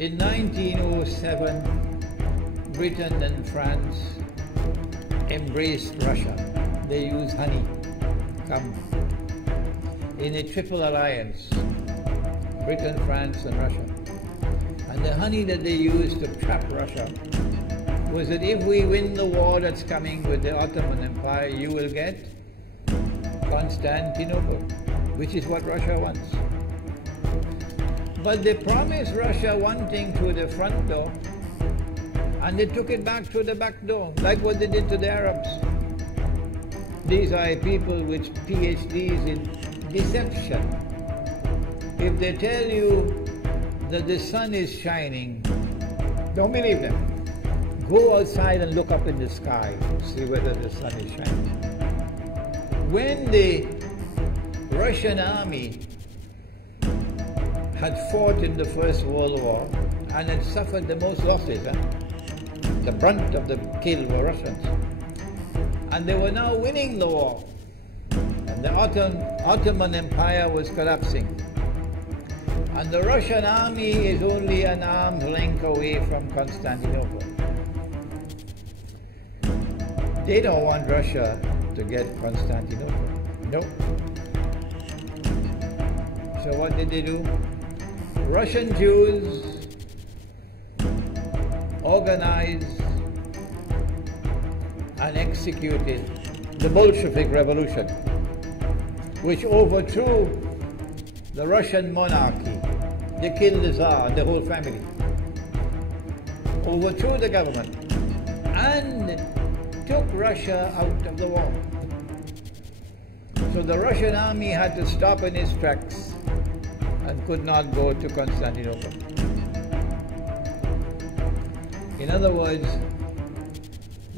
In 1907, Britain and France embraced Russia. They used honey, in a triple alliance, Britain, France and Russia. And the honey that they used to trap Russia was that if we win the war that's coming with the Ottoman Empire, you will get Constantinople, which is what Russia wants. But they promised Russia one thing through the front door, and they took it back through the back door, like what they did to the Arabs. These are people with PhDs in deception. If they tell you that the sun is shining, don't believe them. Go outside and look up in the sky, see whether the sun is shining. When the Russian army had fought in the First World War and had suffered the most losses, the brunt of the kill were Russians, and they were now winning the war, and the Ottoman Empire was collapsing, and the Russian army is only an arm's length away from Constantinople. They don't want Russia to get Constantinople. No. So what did they do? Russian Jews organized and executed the Bolshevik Revolution, which overthrew the Russian monarchy. They killed the Tsar and the whole family, overthrew the government, and took Russia out of the war. So the Russian army had to stop in its tracks and could not go to Constantinople. In other words,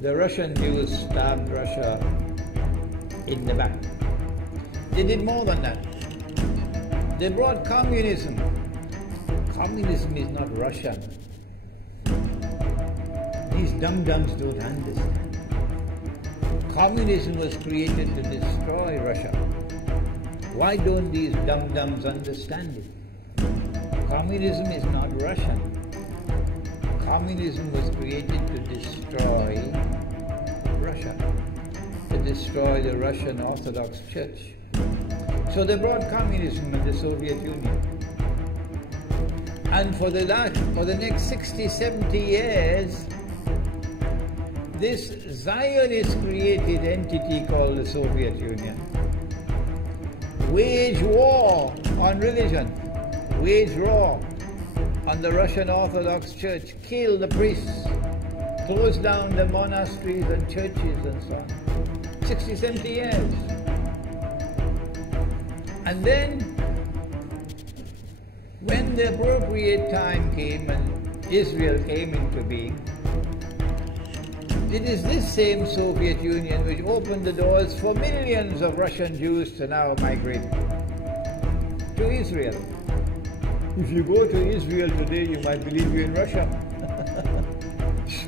the Russian Jews stabbed Russia in the back. They did more than that. They brought communism. Communism is not Russian. These dum-dums don't understand. Communism was created to destroy Russia. Why don't these dum-dums understand it? Communism is not Russian. Communism was created to destroy Russia, to destroy the Russian Orthodox Church. So they brought communism in the Soviet Union. And for the next 60, 70 years, this Zionist-created entity called the Soviet Union waged war on religion, waged war on the Russian Orthodox Church, killed the priests, closed down the monasteries and churches and so on. 60, 70 years. And then, when the appropriate time came and Israel came into being, it is this same Soviet Union which opened the doors for millions of Russian Jews to now migrate to Israel. If you go to Israel today, you might believe you're in Russia.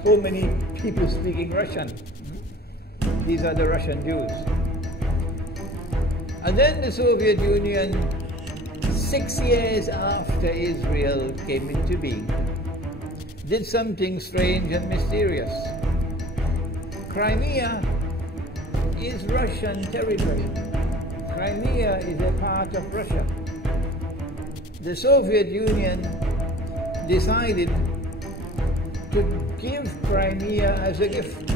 So many people speaking Russian. These are the Russian Jews. And then the Soviet Union, 6 years after Israel came into being, did something strange and mysterious. Crimea is Russian territory. Crimea is a part of Russia. The Soviet Union decided to give Crimea as a gift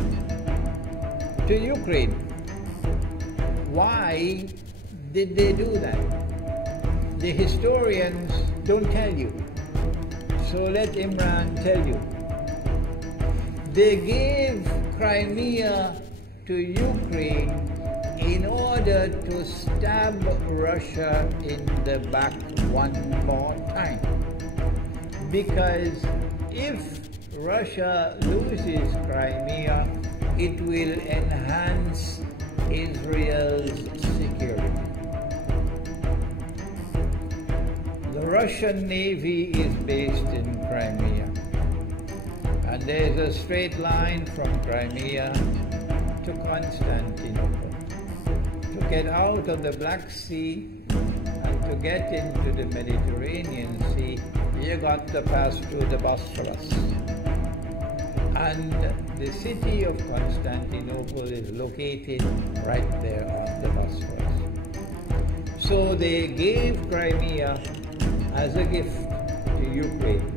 to Ukraine. Why did they do that? The historians don't tell you. So let Imran tell you. They gave Crimea to Ukraine in order to stab Russia in the back one more time. Because if Russia loses Crimea, it will enhance Israel's security. The Russian Navy is based in Crimea. And there's a straight line from Crimea to Constantinople. To get out of the Black Sea and to get into the Mediterranean Sea, you got to pass through the Bosphorus. And the city of Constantinople is located right there on the Bosphorus. So they gave Crimea as a gift to Ukraine.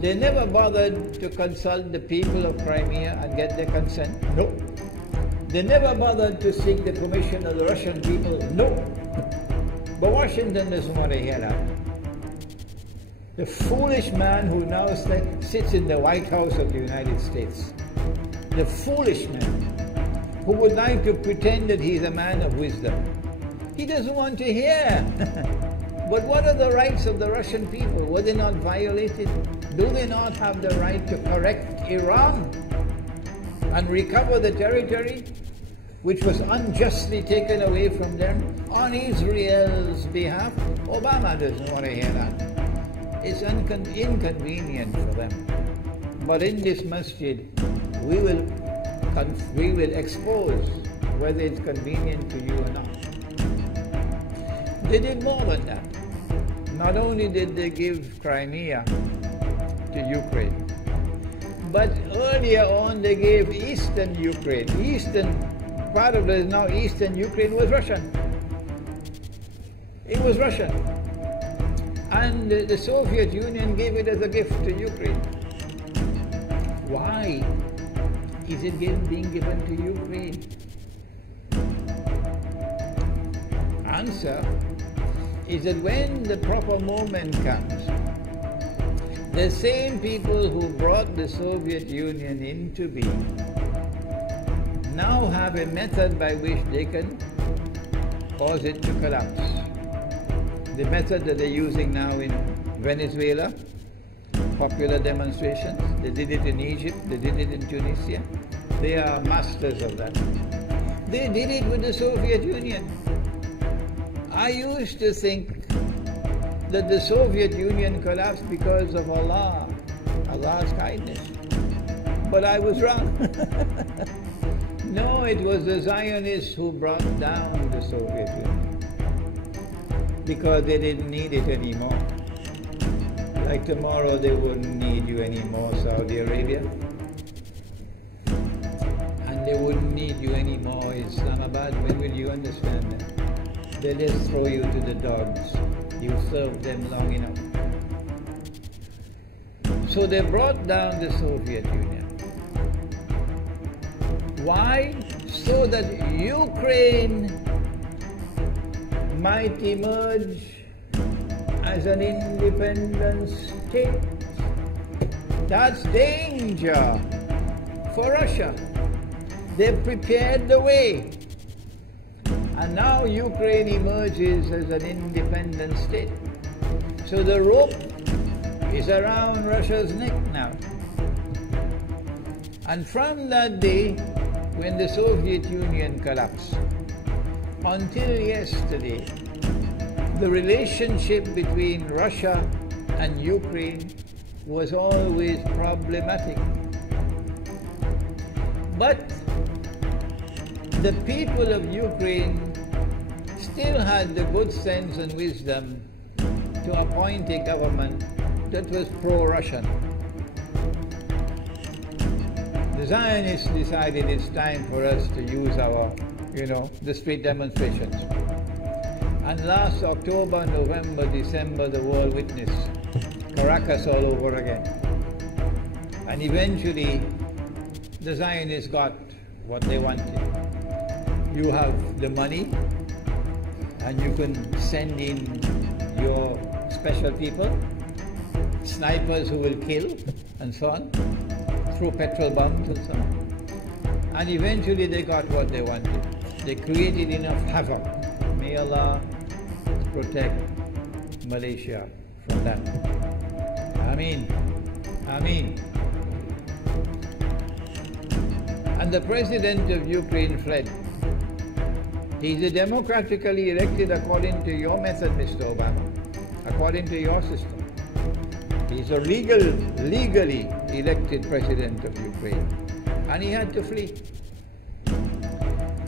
They never bothered to consult the people of Crimea and get their consent. No. They never bothered to seek the permission of the Russian people. No. But Washington doesn't want to hear that. The foolish man who now sits in the White House of the United States, the foolish man who would like to pretend that he's a man of wisdom, he doesn't want to hear. But what are the rights of the Russian people? Were they not violated? Do they not have the right to correct Iran and recover the territory which was unjustly taken away from them on Israel's behalf? Obama doesn't want to hear that. It's inconvenient for them. But in this masjid, we will expose whether it's convenient to you or not. They did more than that. Not only did they give Crimea to Ukraine, but earlier on they gave eastern Ukraine. Eastern part of it now eastern Ukraine was Russian. It was Russian. And the Soviet Union gave it as a gift to Ukraine. Why is it being given to Ukraine? Answer is that when the proper moment comes, the same people who brought the Soviet Union into being now have a method by which they can cause it to collapse. The method that they're using now in Venezuela, popular demonstrations, they did it in Egypt, they did it in Tunisia. They are masters of that. They did it with the Soviet Union. I used to think that the Soviet Union collapsed because of Allah's kindness. But I was wrong. No, it was the Zionists who brought down the Soviet Union because they didn't need it anymore. Like tomorrow they wouldn't need you anymore, Saudi Arabia. And they wouldn't need you anymore, Islamabad. When will you understand that? They just throw you to the dogs. You served them long enough. So they brought down the Soviet Union. Why? So that Ukraine might emerge as an independent state. That's danger for Russia. They've prepared the way. And now Ukraine emerges as an independent state. So the rope is around Russia's neck now. And from that day, when the Soviet Union collapsed, until yesterday, the relationship between Russia and Ukraine was always problematic. But the people of Ukraine still had the good sense and wisdom to appoint a government that was pro-Russian. The Zionists decided it's time for us to use our, the street demonstrations. And last October, November, December, the world witnessed Caracas all over again. And eventually, the Zionists got what they wanted. You have the money, and you can send in your special people, snipers who will kill, and so on, throw petrol bombs and so on. And eventually they got what they wanted. They created enough havoc. May Allah protect Malaysia from that. Ameen. Ameen. And the president of Ukraine fled. He's a democratically elected according to your method, Mr. Obama, according to your system. He's a legally elected president of Ukraine. And he had to flee.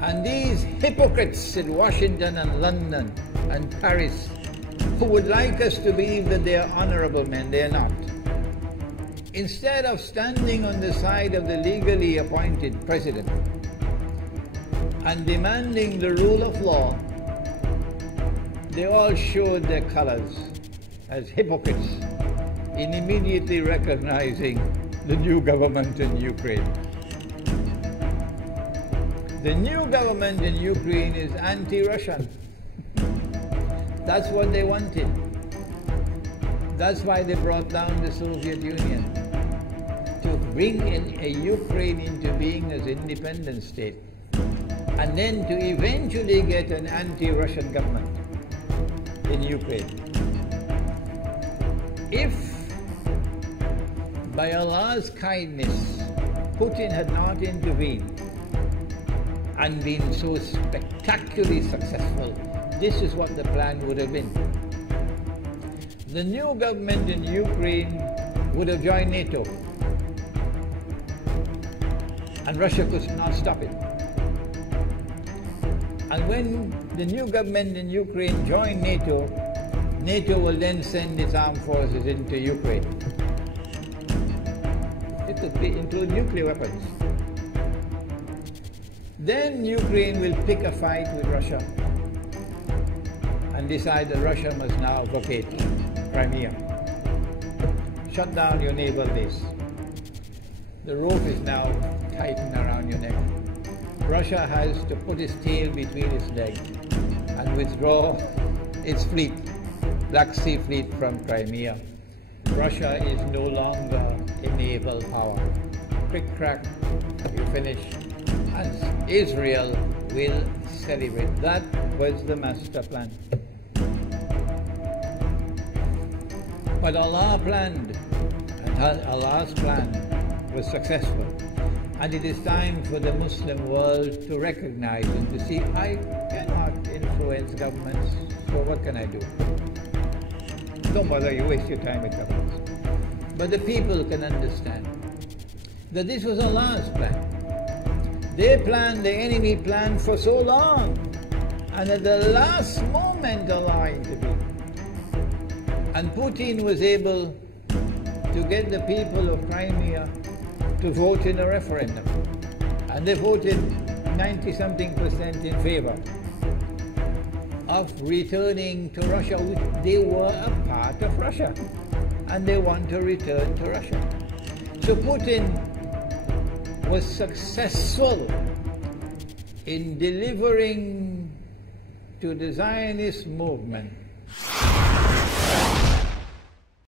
And these hypocrites in Washington and London and Paris who would like us to believe that they are honorable men. They are not. Instead of standing on the side of the legally appointed president and demanding the rule of law, they all showed their colors as hypocrites in immediately recognizing the new government in Ukraine. The new government in Ukraine is anti-Russian. That's what they wanted. That's why they brought down the Soviet Union, to bring in a Ukraine into being as an independent state, and then to eventually get an anti-Russian government in Ukraine. If by Allah's kindness Putin had not intervened and been so spectacularly successful, this is what the plan would have been. The new government in Ukraine would have joined NATO, and Russia could not stop it. And when the new government in Ukraine joined NATO, NATO will then send its armed forces into Ukraine. It could include nuclear weapons. Then Ukraine will pick a fight with Russia and decide that Russia must now vacate Crimea. Shut down your naval base. The rope is now tightened around your neck. Russia has to put its tail between its legs and withdraw its fleet, Black Sea Fleet, from Crimea. Russia is no longer a naval power. Quick crack, you finish. And Israel will celebrate. That was the master plan. But Allah planned, and Allah's plan was successful. And it is time for the Muslim world to recognize and to see, I cannot influence governments, so what can I do? Don't bother, you waste your time with governments. But the people can understand that this was Allah's plan. They planned, the enemy planned for so long, and at the last moment Allah intervened. And Putin was able to get the people of Crimea to vote in a referendum. And they voted 90-something% in favor of returning to Russia. They were a part of Russia, and they want to return to Russia. So Putin was successful in delivering to the Zionist movement